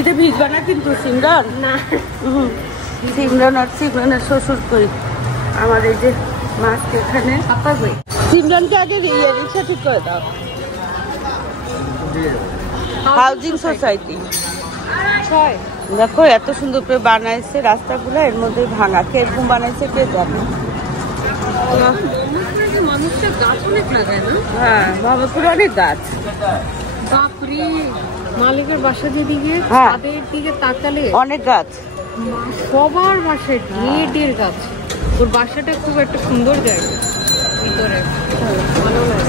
বৃষ্টিতে ভিজবা না কিন্তু সিমরান না। সিমরান আর সিমরানের শ্বশুর কই আমার এই যে মাছ এখানে সিমরানকে আগে রিক্সা ঠিক করে দাও। হাউজিং সোসাইটি দেখো এত সুন্দর করে বানাইছে রাস্তাগুলো, এর মধ্যে ভাঙা। কে এরকম বানাইছে কে জানে। হ্যাঁ মোহাম্মদপুরে অনেক গাছ। মালিকের বাসা যেদিকে তাদের দিকে তাকালে অনেক গাছ, সবার বাসায় ঢের গাছ। ওর বাসাটা খুব একটা সুন্দর জায়গা ভিতরে, ভালো লাগে।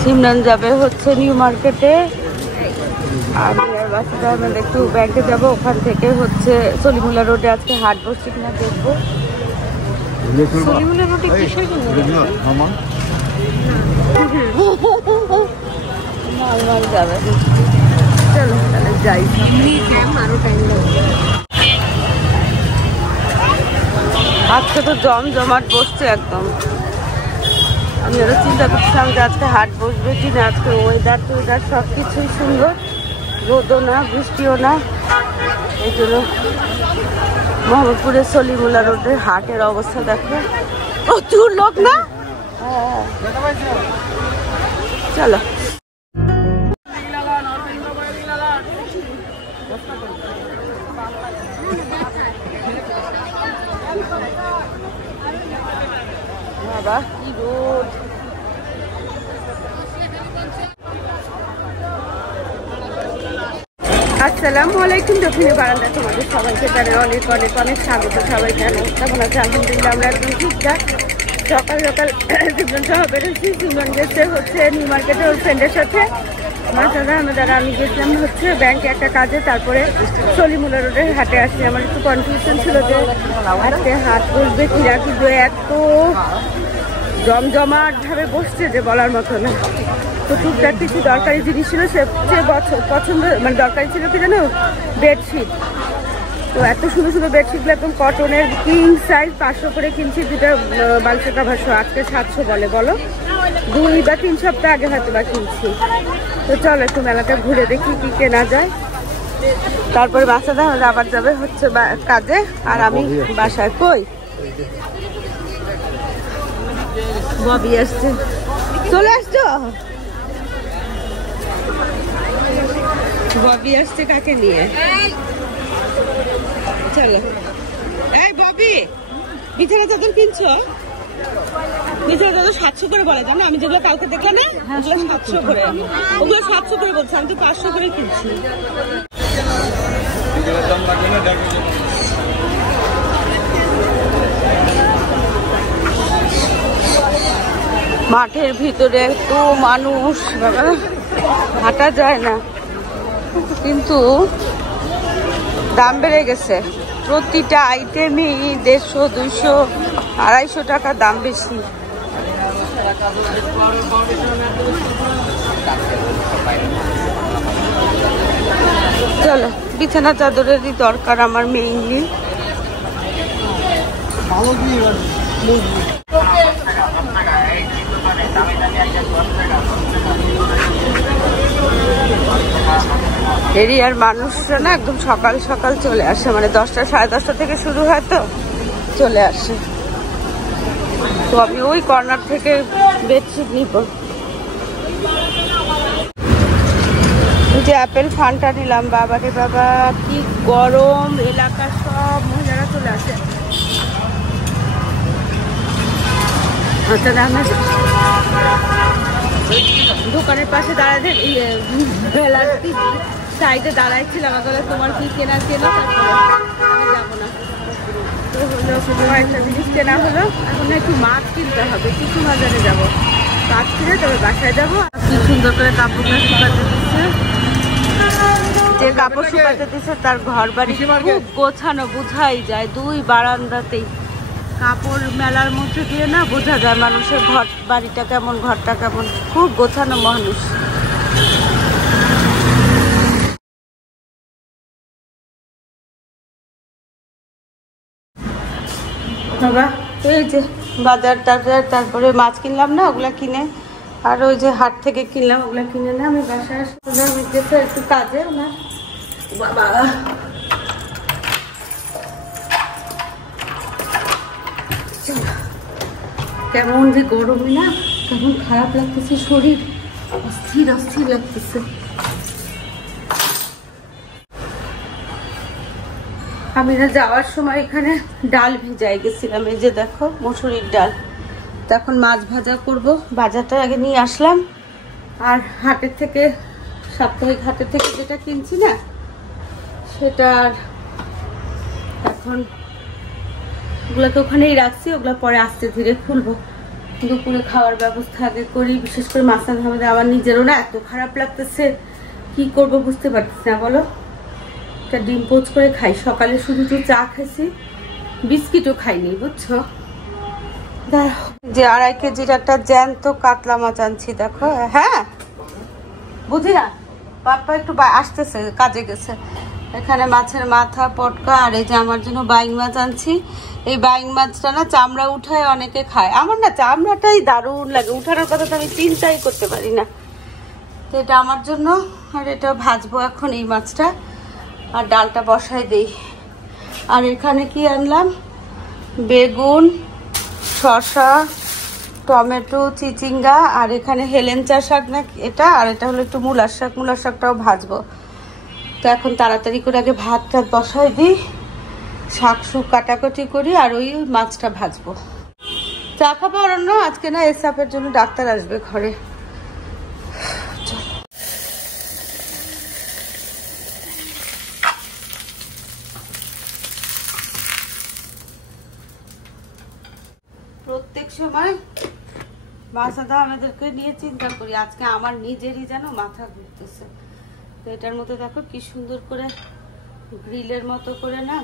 সিমরান যাবে হচ্ছে নিউ মার্কেটে, আমি আর বাসাটা আমরা একটু ব্যাংকে যাবো। ওখান থেকে হচ্ছে সলিমুল্লাহ রোডে আজকে হাট বসছে কিনা দেখবো। সলিমুল্লাহ রোডে কিসের জন্য মাল যাবে। চলো তাহলে যাই, আরো টাইম লাগবে। আজকে তো জমজমাট বসছে একদম। আমি আরো চিন্তা করছিলাম যে আজকে হাট বসবে কিনা। আজকে ওয়েদার টোয়েদার সব কিছুই সুন্দর, রোদও না বৃষ্টিও না। এই জন্য মোহাম্মদপুরের সলিমুল্লাহ রোডের হাটের অবস্থা দেখো, প্রচুর লোক না। চলো বাবা কি রোদ। আসসালামু আলাইকুম। দক্ষিণী বারান্দা তোমাদের সবাইকে জানাই অনেক অনেক অনেক স্বাগত। সবাই জানো কেমন আছে? আলহামদুলিল্লাহ আমরা একদম ঠিকঠাক। সকাল সকাল জীবন সহ বেরোচ্ছি। জীবন গেছে হচ্ছে নিউ মার্কেটে ওর ফ্রেন্ডের সাথে। মাসাদা আহমেদ আর আমি গেছিলাম হচ্ছে ব্যাংকে একটা কাজে, তারপরে সলিমুল্লাহ রোডের হাটে আসছি। আমার একটু কনফিউশন ছিল যে আজকে হাট বসবে কিনা, কিন্তু এত জমজমাট ভাবে বসছে যে বলার মতো না। তো টুকটাক কিছু দরকারি জিনিস ছিল, সবচেয়ে পছন্দ মানে দরকারি ছিল কি জানো, বেডশিট। তো এত সুন্দর সুন্দর বেডশিটগুলো একদম কটনের কিং সাইজ, 500 করে কিনছি। দুটা বালসে কাভার সহ আজকে 700 বলো 2 বা 3 সপ্তাহ আগে হয়তো বা কিনছি। তো চলো একটু মেলাটা ঘুরে দেখি কি কেনা যায়। তারপরে বাসাটা আবার যাবে হচ্ছে কাজে, আর আমি বাসায়। কই ববি আসছে, চলে আসছো? ববি আসছে কাকে নিয়ে? চলো। এই ববি, বিছানা চাদর কিনছো? বিছানা চাদর 700 করে বলে, জানো? আমি যেগুলো কালকে দেখলাম না ওগুলো 700 করে, ওগুলো 700 করে বলছে, আমি তো 500 করে কিনছি। মাঠের ভিতরে এত মানুষ, বাবা হাঁটা যায় না। কিন্তু দাম বেড়ে গেছে, প্রতিটা আইটেমই 150, 200, 250 টাকা দাম বেশি। চলো, বিছানা চাদরেরই দরকার আমার মেইনলি। এরিয়ার মানুষরা না একদম সকাল সকাল চলে আসে, মানে 10টা, 10:30 থেকে শুরু হয়, তো চলে আসে। তো আমি ওই কর্নার থেকে বেডশিট নিব। যে অ্যাপেল ফানটা নিলাম, বাবারে বাবা কি গরম, এলাকার সব মহিলারা চলে আসে। দোকানের পাশে দাঁড়াতে সাইডে দাঁড়াইছিলাম, আমাকে তোমার কি কেনা কেনা, আমি যাবো না। তো হলো একটা জিনিস কেনা হলো, এখন একটু মাছ কিনতে হবে, কিছু বাজারে যাবো, মাছ কিনে তবে বাসায় যাবো। কি সুন্দর করে কাপড়টা শুকাতে দিচ্ছে, যে কাপড় শুকাতে দিচ্ছে তার ঘর বাড়ি খুব গোছানো, বোঝাই যায় 2 বারান্দাতেই কাপড় মেলার মধ্যে দিয়ে না বোঝা যায় মানুষের ঘর বাড়িটা কেমন, ঘরটা কেমন, খুব গোছানো মানুষ। বাবা এই যে বাজার টাজার, তারপরে মাছ কিনলাম না, ওগুলা কিনে, আর ওই যে হাট থেকে কিনলাম ওগুলা কিনে না আমি বাসায় আসলাম। একটু কাজে না বাবা কেমন যে গরমে না, কেমন খারাপ লাগতেছে শরীর, অস্থির অস্থির লাগতেছে। আমি না যাওয়ার সময় এখানে ডাল ভিজাই গেছিলাম, এই যে দেখো মসুরির ডাল। তখন মাছ ভাজা করব, বাজারটা আগে নিয়ে আসলাম। আর হাটের থেকে, সাপ্তাহিক হাটের থেকে যেটা কিনছি না, সেটা এখন ওগুলোকে ওখানেই রাখছি, ওগুলো পরে আস্তে ধীরে খুলবো। দুপুরে খাওয়ার ব্যবস্থা আগে করি, বিশেষ করে মাছটা আমাদের আমার নিজেরও না এত খারাপ লাগতেছে, কি করব বুঝতে পারতেছি না বলো। একটা ডিম পোচ করে খাই, সকালে শুধু তো চা খাইছি, বিস্কিটও খাইনি বুঝছো। যে 2.5 কেজির একটা জ্যান্ত কাতলা মাছ আনছি দেখো। হ্যাঁ বুঝি না, বাপ্পা একটু আসতেছে, কাজে গেছে। এখানে মাছের মাথা, পটকা, আর এই যে আমার জন্য বাইং মাছ আনছি। এই বাইং মাছটা না চামড়া উঠায় অনেকে খায়, আমার না চামড়াটাই দারুণ লাগে, উঠানোর কথা তো আমি চিন্তাই করতে পারি না। তো এটা আমার জন্য, আর এটা ভাজবো এখন এই মাছটা, আর ডালটা বসাই দেই। আর এখানে কি আনলাম, বেগুন, শসা, টমেটো, চিচিঙ্গা, আর এখানে হেলেঞ্চা শাক না এটা, আর এটা হলো একটু মূলার শাক, মূলার শাকটাও ভাজবো। তো এখন তাড়াতাড়ি করে আগে ভাত টাত বসাই দিই, শাক শুক কাটাকুটি করি, আর ওই মাছটা ভাজবো। চা খাবো অরণ্য, আজকে না এসআপের জন্য ডাক্তার আসবে ঘরে। প্রত্যেক সময় বাসাদা আমাদেরকে নিয়ে চিন্তা করি, আজকে আমার নিজেরই যেন মাথা ঘুরতেছে। তো এটার মধ্যে দেখো কি সুন্দর করে গ্রিলের মতো করে না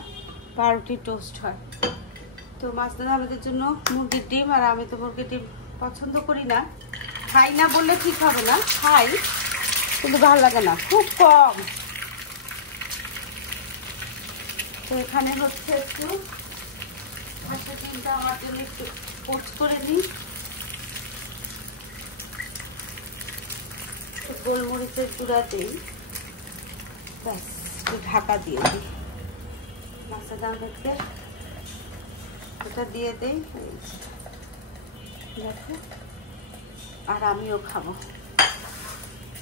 পাউরুটি টোস্ট হয়। তো মাছদাদা আমাদের জন্য মুরগির ডিম, আর আমি তো মুরগির ডিম পছন্দ করি না, খাই না বললে ঠিক হবে না, খাই কিন্তু ভালো লাগে না, খুব কম। তো এখানে হচ্ছে একটু হাঁসের ডিমটা আমার জন্য একটু পোচ করে নিই, গোলমরিচের গুঁড়া দিই, ব্যাস একটু ঢাকা দিয়ে দিই। মাছের দামকে এটা দিয়ে দিই দেখো, আর আমিও খাবো।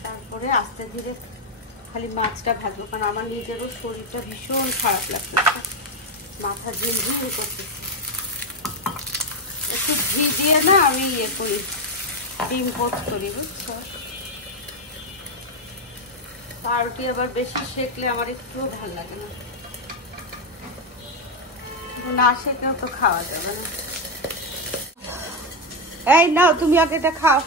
তারপরে আস্তে ধীরে খালি মাছটা ভাজবো, কারণ আমার নিজেরও শরীরটা ভীষণ খারাপ লাগতেছে, মাথা ঝিমঝিম করতেছে। একটু ঘি দিয়ে না আমি ইয়ে করি, ডিম পোচ করি বুঝছো। পাউরুটি আবার বেশি সেকলে আমার একটুও ভালো লাগে না, না সেকেও তো খাওয়া যাবে না। এই নাও তুমি আগে এটা খাও।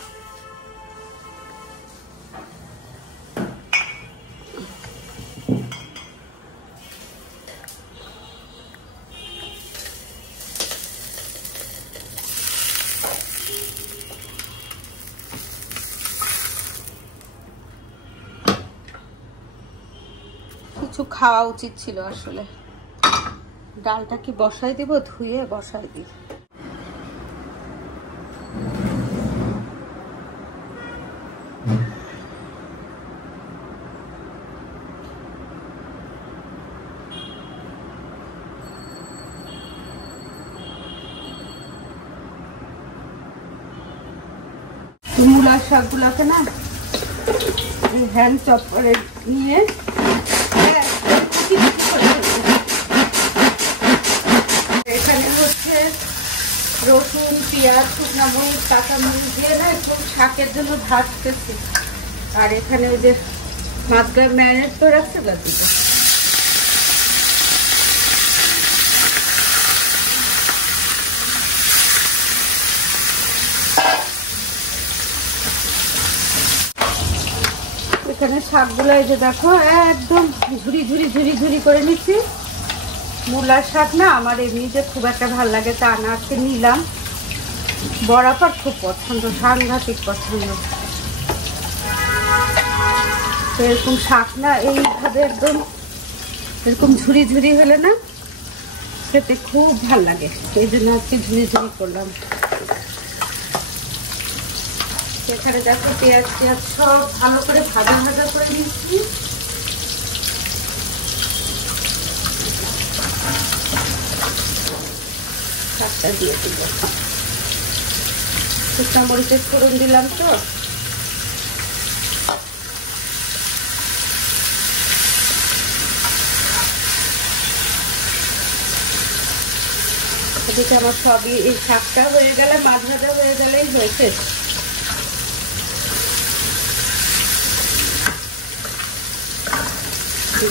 কিছু খাওয়া উচিত ছিল আসলে। ডালটা কি বসাই দিব, ধুয়ে বসাই দিই। মূলার শাকগুলোকে না হ্যান্ড চপারে নিয়ে এখানে হচ্ছে রসুন, পেঁয়াজ, শুকনা মরিচ, কাঁচা মরিচ দিয়ে না একটু শাকের জন্য ভাজতেছি। আর এখানে ওই যে মাছটা ম্যারিনেট করে রাখছে দিতে। এখানে শাকগুলো এই যে দেখো একদম ঝুরি ঝুরি ঝুরি ঝুরি করে নিচ্ছি। মূলার শাক না আমার এমনিতে খুব একটা ভালো লাগে, তা না আজকে নিলাম। বরাবর খুব পছন্দ, সাংঘাতিক পছন্দ। এরকম শাক না এইভাবে একদম এরকম ঝুরি ঝুরি হলে না খেতে খুব ভালো লাগে, এই জন্য আজকে ঝুরি ঝুরি করলাম। এখানে দেখো পেঁয়াজ টিয়াজ সব ভালো করে ভাজা ভাজা করে নিচ্ছি। শাকটা দিয়ে দিব। শুকনা মরিচের ফোড়ন দিলাম তো, এদিকে আমার সবই এই শাকটা হয়ে গেলে, মাছ ভাজা হয়ে গেলেই হয়েছে।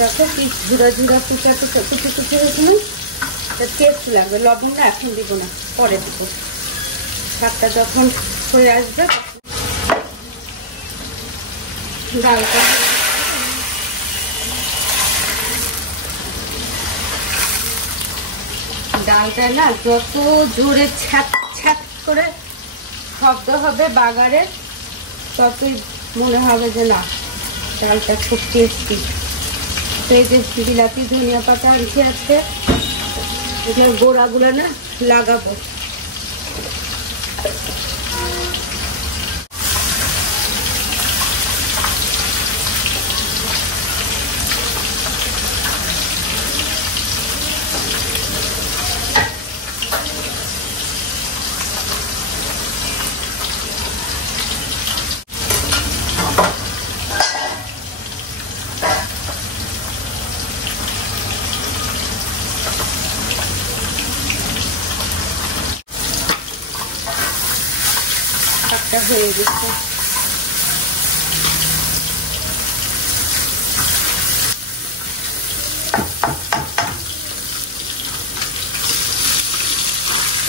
দেখো কি ঝুড়া ঝুড়া পিঠা পিঠা কুচি কুচি হয়েছিল, টেস্ট লাগবে। লবণ না এখন দিব না, পরে দিব। শাকটা যখন হয়ে আসবে ডালটা ডালটা না যত জোরে ছ্যাপ ছ্যাপ করে শব্দ হবে বাগারের, ততই মনে হবে যে না ডালটা খুব টেস্টি। এই যে বিলাতি ধনিয়া পাতা আনছি আজকে, এগুলোর গোড়াগুলো না লাগাবো। শাকটা হয়ে গেছে।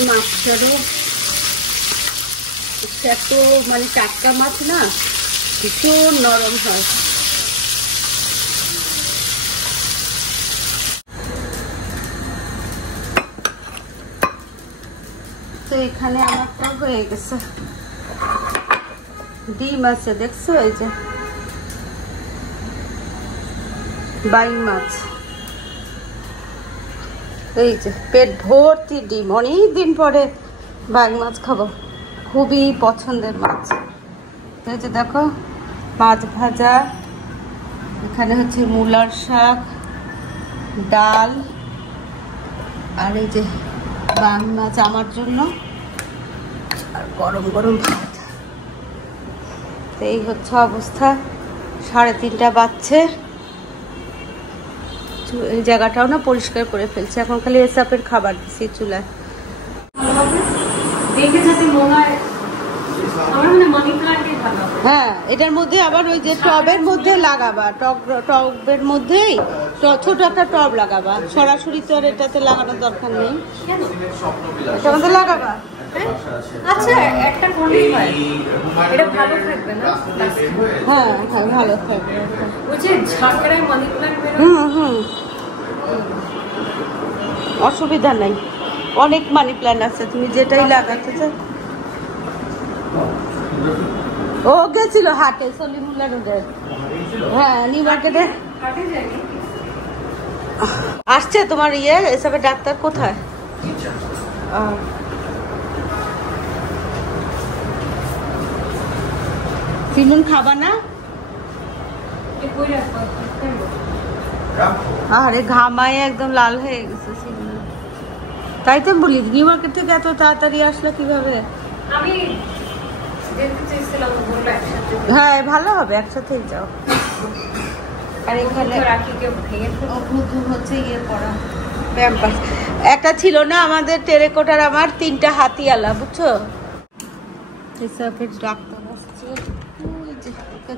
মাছটারও এত মানে টাটকা মাছ না, ভীষণ নরম হয়। তো এখানে আমারটা হয়ে গেছে। ডিম আছে দেখছো, এই যে বাইং মাছ, এই যে পেট ভর্তি ডিম। অনেকদিন পরে বাইং মাছ খাবো, খুবই পছন্দের মাছ। এই যে দেখো মাছ ভাজা, এখানে হচ্ছে মূলার শাক, ডাল, আর এই যে বাইং মাছ আমার জন্য, আর গরম গরম ভাত। এই হচ্ছে অবস্থা। 3:30 বাজছে। এই জায়গাটাও না পরিষ্কার করে ফেলছে, এখন খালি এসাপের খাবার দিচ্ছি চুলায়। হ্যাঁ, এটার মধ্যে আবার ওই যে টবের মধ্যে লাগাবা, টবের মধ্যেই ছোট একটা টব লাগাবা, সরাসরি তো আর এটাতে লাগানোর দরকার নেই। এটার মধ্যে লাগাবা। আচ্ছা, একটা করলেই হয়, এটা ভালো থাকবে না? হ্যাঁ হ্যাঁ, ভালো থাকবে। ওই যে ঝাঁকড়ায় মানি প্ল্যান্ট বের হুম, অসুবিধা নাই, অনেক মানি প্ল্যান্ট আছে, তুমি যেটাই লাগাতে চাও। ও গেছিল হাটে, সলিমুল্লাহ রোডের। হ্যাঁ, নিউ মার্কেটে আসছে। তোমার ইয়ে এসবের ডাক্তার কোথায়? চিনুন খাবা না? আরে ঘামায় একদম লাল হয়ে গেছে। তাই তো বলি, নিউ মার্কেট থেকে এত তাড়াতাড়ি আসলে কিভাবে? আমি যেতে চেয়েছিলাম, বলবো একসাথে। হ্যাঁ, ভালো হবে, একসাথেই যাও। আর এখানে হচ্ছে ইয়ে পড়া প্যাম্পাস একটা ছিল না আমাদের টেরেকোটার, আমার 3টা হাতিয়ালা, বুঝছো? এসবের ডাক্তার আসছে,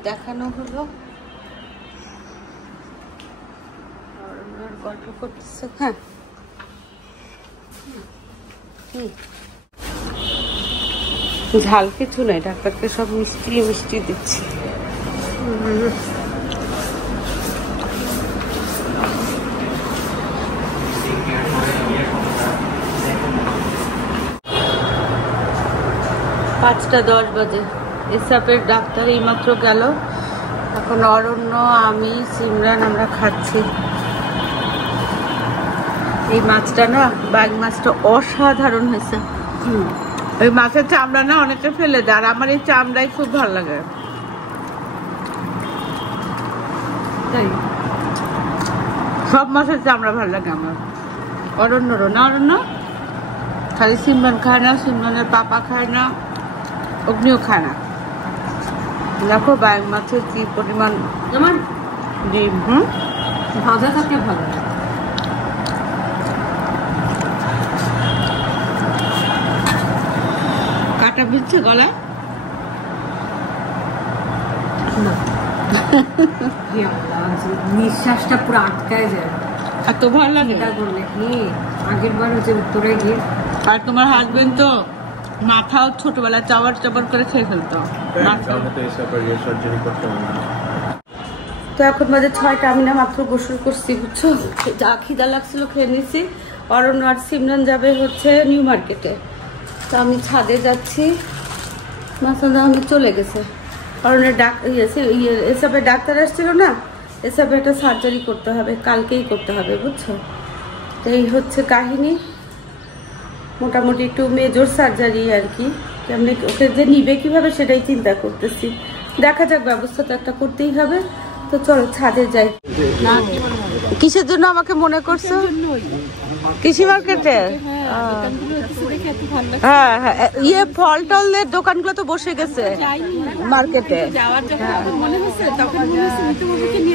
দেখানো হলো, গল্প করতেছে। হ্যাঁ, ঝাল কিছু নাই, ডাক্তারকে সব মিষ্টি মিষ্টি দিচ্ছি। পাঁচটা 10 বাজে। এসবের ডাক্তার এইমাত্র গেল। এখন অরণ্য, আমি, সিমরান আমরা খাচ্ছি। এই মাছটা না, বাইং মাছটা অসাধারণ হয়েছে। ওই মাছের চামড়া না অনেকটা ফেলে দেয়, আর আমার এই চামড়াই খুব ভালো লাগে। সব মাছের চামড়া ভালো লাগে আমার। অরণ্যরও না? অরণ্য খালি সিমরান খায় না, সিমরানের পাপা খায় না, অগ্নিও খায় না। দেখো বাইক মাছের কি পরিমাণ আমার ডিম। ভাজা থাকলে ভালো। কাটা বিচ্ছে গলায়? নিঃশ্বাসটা পুরো আটকায় যায়। এত ভালো লাগে আগের বার হচ্ছে উত্তরে গিয়ে। আর তোমার হাজবেন্ড তো মাথাও ছোটবেলায় চাবার চাবার করে খেয়ে ফেলতো। তো এখন বাজে 6টা, আমি না মাত্র গোসল করছি বুঝছো। যা খিদা লাগছিল খেয়ে নিছি। অরণ্য আর সিমরান যাবে হচ্ছে নিউ মার্কেটে, তো আমি ছাদে যাচ্ছি। মাসাদা আমি চলে গেছে। অরণ্যের এসবের ডাক্তার আসছিল না, এসবে একটা সার্জারি করতে হবে, কালকেই করতে হবে বুঝছো। তো এই হচ্ছে কাহিনী, মোটামুটি একটু মেজর সার্জারি আর কি। কেমনি ওকে যে নিবে কিভাবে সেটাই চিন্তা করতেছি। দেখা যাক, ব্যবস্থা তো একটা করতেই হবে। তো চলো ছাদে যাই। কিসের জন্য আমাকে মনে করছো? কৃষি মার্কেটে? হ্যাঁ হ্যাঁ, ইয়ে ফল টলের দোকানগুলো তো বসে গেছে মার্কেটে।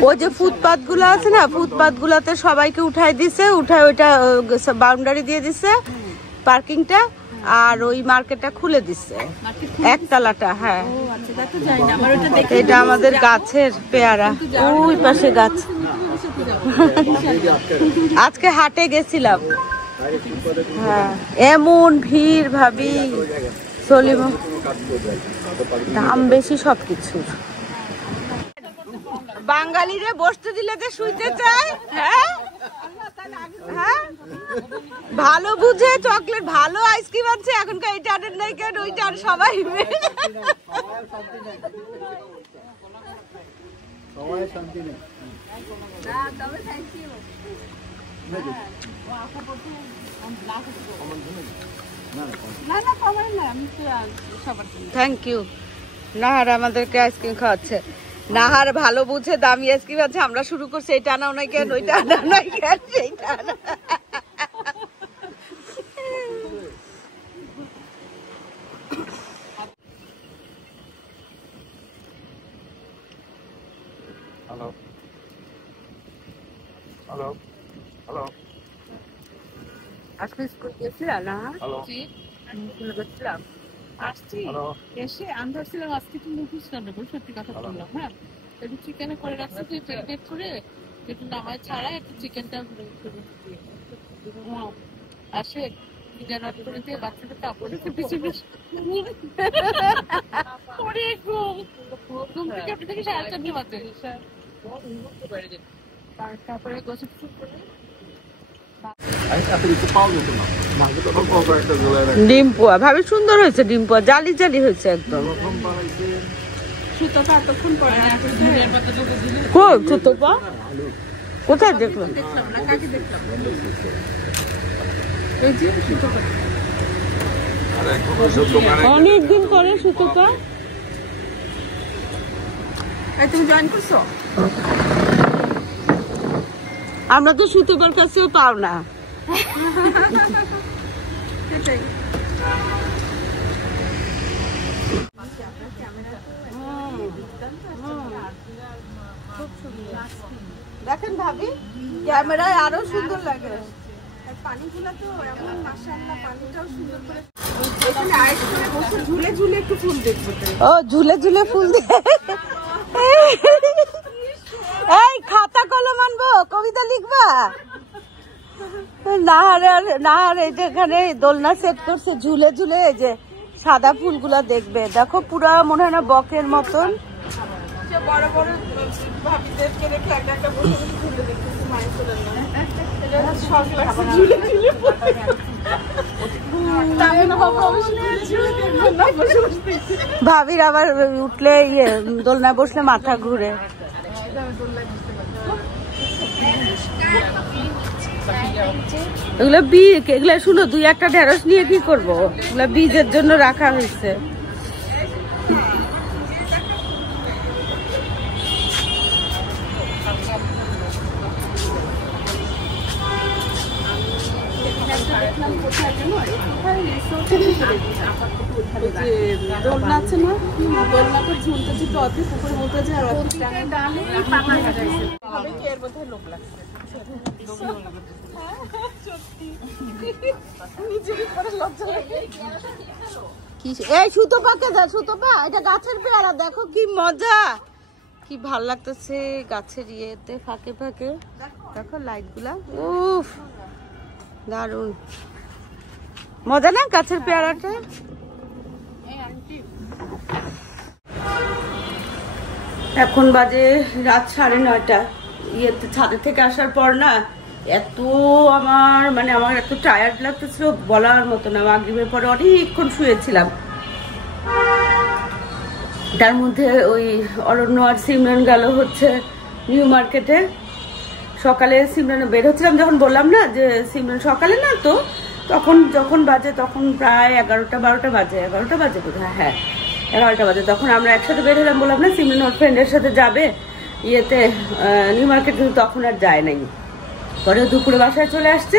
ওই যে ফুটপাথ গুলো আছে না, ফুটপাথ গুলাতে সবাইকে উঠাই দিছে, উঠায় ওইটা বাউন্ডারি দিয়ে দিছে পার্কিংটা, আর ওই মার্কেটটা খুলে দিচ্ছে একতলাটা। হ্যাঁ, এটা আমাদের গাছের পেয়ারা, ওই পাশে গাছ। আজকে হাটে গেছিলাম, হ্যাঁ এমন ভিড় ভাবি, সলিম দাম বেশি সবকিছুর। বাঙালিরে বসতে দিলে যে শুইতে চায়। হ্যাঁ হ্যাঁ, ভালো বুঝে চকলেট, ভালো আইসক্রিম আছে এখনকার, এইটা আনেন নাই কেন, ওইটা আর সবাই থ্যাংক ইউ। নাহার আমাদেরকে আইসক্রিম খাওয়াচ্ছে। নাহার ভালো বুঝে দামি আইসক্রিম আছে, আমরা শুরু করছি এটা আনাও নাই কেন, ওইটা আনাও নাই কেন, সেইটা আনা। Hello. Hello. Hello. আজকে স্কুল গেছিলাম না? Hello. স্কুলে গেছিলাম, আসছি Hello. এসে আমি ভাবছিলাম আজকে তুমি মুখোশ রান্না করবো, সত্যি কথা বললাম। হ্যাঁ, একটু চিকেনে করে রাখছি, তুই প্যাকেট করে একটু নামায় ছাড়া একটু চিকেনটা আসে জানার করে দিয়ে বাচ্চাটা কাপড়ে ফুটেছে ঘুম থেকে আপনি থেকে 4:30 বাজে। তারপরে গোসল করে ডিম পোয়া ভাবি সুন্দর হয়েছে, ডিম পোয়া জালি জালি হয়েছে একদম। সুতোটা এতক্ষণ পরে কই সুতো পা কোথায় দেখলাম? দেখলাম না, কাকে দেখলাম? এই যে সুতোটা অনেকদিন পরে সুতো পা। তুমি জয়েন করছো? আমরা তো সুতোপার কাছেও পাও না। দেখেন ভাবি, ক্যামেরায় আরো সুন্দর লাগে। পানিগুলো তো এমন মাশাআল্লাহ, পানিটাও সুন্দর করে এখানে আইস করে বসে ঝুলে ঝুলে একটু ফুল দেখবো। ও ঝুলে ঝুলে ফুল দিয়ে। এই খাতা কলম আনবো, কবিতা লিখবা? নাহার এখানে দোলনা সেট করছে, ঝুলে ঝুলে এই যে সাদা ফুলগুলা দেখবে। দেখো পুরা মনে হয় না বকের মতন। বড় বড় ভাবিদেরকে রেখে একটা একটা বসে বসে ঝুলে দেখতেছি মায়ের চলে না। এটা শখ লাগছে ঝুলে ঝুলে ভাবির আবার উঠলে দোলনা বসলে মাথা ঘুরে। এগুলো বীজ, এগুলো শুনো, 2-1টা ঢেঁড়স নিয়ে কি করবো? এগুলো বীজের জন্য রাখা হয়েছে। দোলনা করে ঝুলতে ঝুলতে অতি পুকুর মতো যে আর অতি ডালে পাকা লাগাইছে হবে কি এর মধ্যে লোক লাগছে সত্যি নিজেরই পরে লজ্জা লাগে কি এই সুতো পাকে যা সুতো পা এটা গাছের পেয়ারা দেখো কি মজা কি ভাল লাগতেছে গাছের ইয়েতে ফাঁকে ফাঁকে দেখো লাইট গুলা উফ দারুন মজা না গাছের পেয়ারাটা এখন বাজে রাত 9:30 ইয়েতে ছাদে থেকে আসার পর না এত আমার এত টায়ার্ড লাগতেছিল বলার মতো না মাগরিবের পরে অনেকক্ষণ শুয়েছিলাম তার মধ্যে ওই অরণ্য আর সিমরান গেল হচ্ছে নিউ মার্কেটে সকালে সিমরান বের হচ্ছিলাম যখন বললাম না যে সিমরান সকালে না তো তখন যখন বাজে তখন প্রায় 11-12 বাজে 11টা বাজে বোধহয় হ্যাঁ 11টা বাজে তখন আমরা একসাথে বের হলাম বললাম না সিমরান ওর ফ্রেন্ডের সাথে যাবে ইয়েতে নিউ মার্কেট কিন্তু তখন আর যায় নাই পরে দুপুরে বাসায় চলে আসছে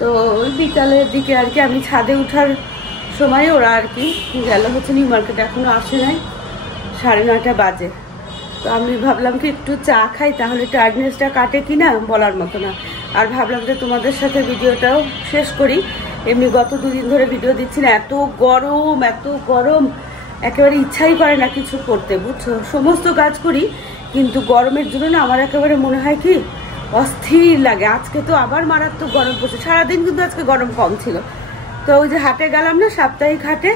তো ওই বিকালের দিকে আর কি আমি ছাদে ওঠার সময় ওরা আর কি গেল হচ্ছে নিউ মার্কেটে এখনো আসে নাই 9:30 বাজে তো আমি ভাবলাম কি একটু চা খাই তাহলে টায়ার্ডনেসটা কাটে কিনা বলার মতো না আর ভাবলাম যে তোমাদের সাথে ভিডিওটাও শেষ করি এমনি গত 2 দিন ধরে ভিডিও দিচ্ছি না এত গরম একেবারে ইচ্ছাই করে না কিছু করতে বুঝছো সমস্ত কাজ করি কিন্তু গরমের জন্য না আমার একেবারে মনে হয় কি অস্থির লাগে আজকে তো আবার মারাত্মক গরম পড়ছে সারাদিন কিন্তু আজকে গরম কম ছিল তো ওই যে হাটে গেলাম না সাপ্তাহিক হাটে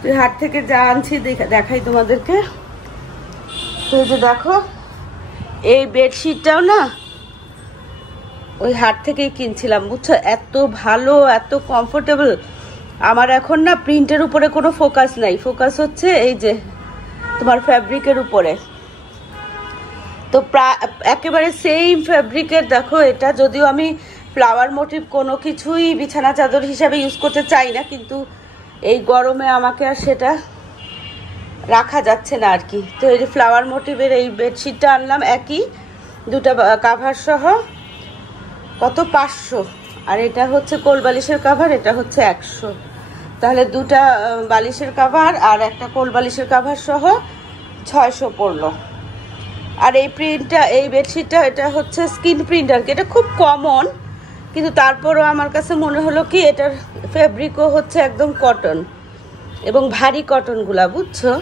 তুই হাট থেকে যা আনছি দেখাই তোমাদেরকে তো যে দেখো এই বেডশিটটাও না ওই হাট থেকেই কিনছিলাম বুঝছো এত ভালো এত কমফোর্টেবল আমার এখন না প্রিন্টের উপরে কোনো ফোকাস নাই ফোকাস হচ্ছে এই যে তোমার ফ্যাব্রিকের উপরে তো একেবারে সেম ফ্যাব্রিকের দেখো এটা যদিও আমি ফ্লাওয়ার মোটিভ কোনো কিছুই বিছানা চাদর হিসাবে ইউজ করতে চাই না কিন্তু এই গরমে আমাকে আর সেটা রাখা যাচ্ছে না আর কি তো এই যে ফ্লাওয়ার মোটিভের এই বেডশিটটা আনলাম একই দুটা কাভার সহ কত 500 আর এটা হচ্ছে কোল বালিশের কাভার এটা হচ্ছে 100 তাহলে দুটা বালিশের কাভার আর একটা কোল বালিশের কাভার সহ 600 পড়লো আর এই প্রিন্টটা এই বেডশিটটা এটা হচ্ছে স্কিন প্রিন্ট আর কি এটা খুব কমন কিন্তু তারপরও আমার কাছে মনে হলো কি এটার ফেব্রিকও হচ্ছে একদম কটন এবং ভারী কটনগুলা বুঝছো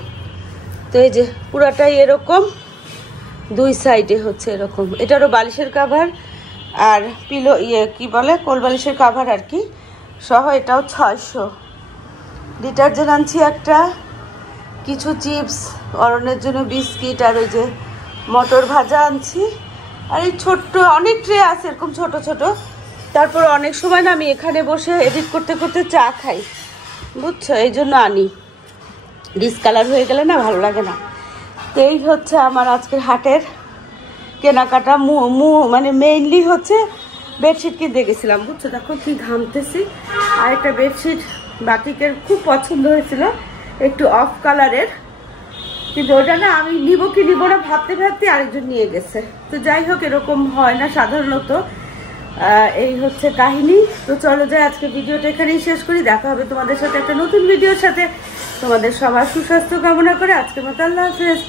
তো এই যে পুরাটাই এরকম দুই সাইডে হচ্ছে এরকম এটারও বালিশের কাভার আর পিলো কি বলে কোল বালিশের কাভার আর কি সহ এটাও 600 ডিটারজেন্ট আনছি একটা কিছু চিপস অরণ্যের জন্য বিস্কিট আর ওই যে মটর ভাজা আনছি আর এই ছোট্ট অনেক ট্রে আছে এরকম ছোট ছোট তারপর অনেক সময় না আমি এখানে বসে এডিট করতে করতে চা খাই বুঝছো এই জন্য আনি ডিসকালার হয়ে গেলে না ভালো লাগে না তো এই হচ্ছে আমার আজকের হাটের কেনাকাটা মানে মেইনলি হচ্ছে বেডশিট কিনতে গেছিলাম বুঝছো দেখো কি ঘামতেছি আর একটা বেডশিট বাটিকের খুব পছন্দ হয়েছিল একটু অফ কালারের কিন্তু ওটা না আমি নিব কি নিব না ভাবতে ভাবতে আরেকজন নিয়ে গেছে তো যাই হোক এরকম হয় না সাধারণত এই হচ্ছে কাহিনী তো চলো যাই আজকে ভিডিওটা এখানেই শেষ করি দেখা হবে তোমাদের সাথে একটা নতুন ভিডিওর সাথে তোমাদের সবার সুস্বাস্থ্য কামনা করে আজকের মতো আল্লাহ হাফেজ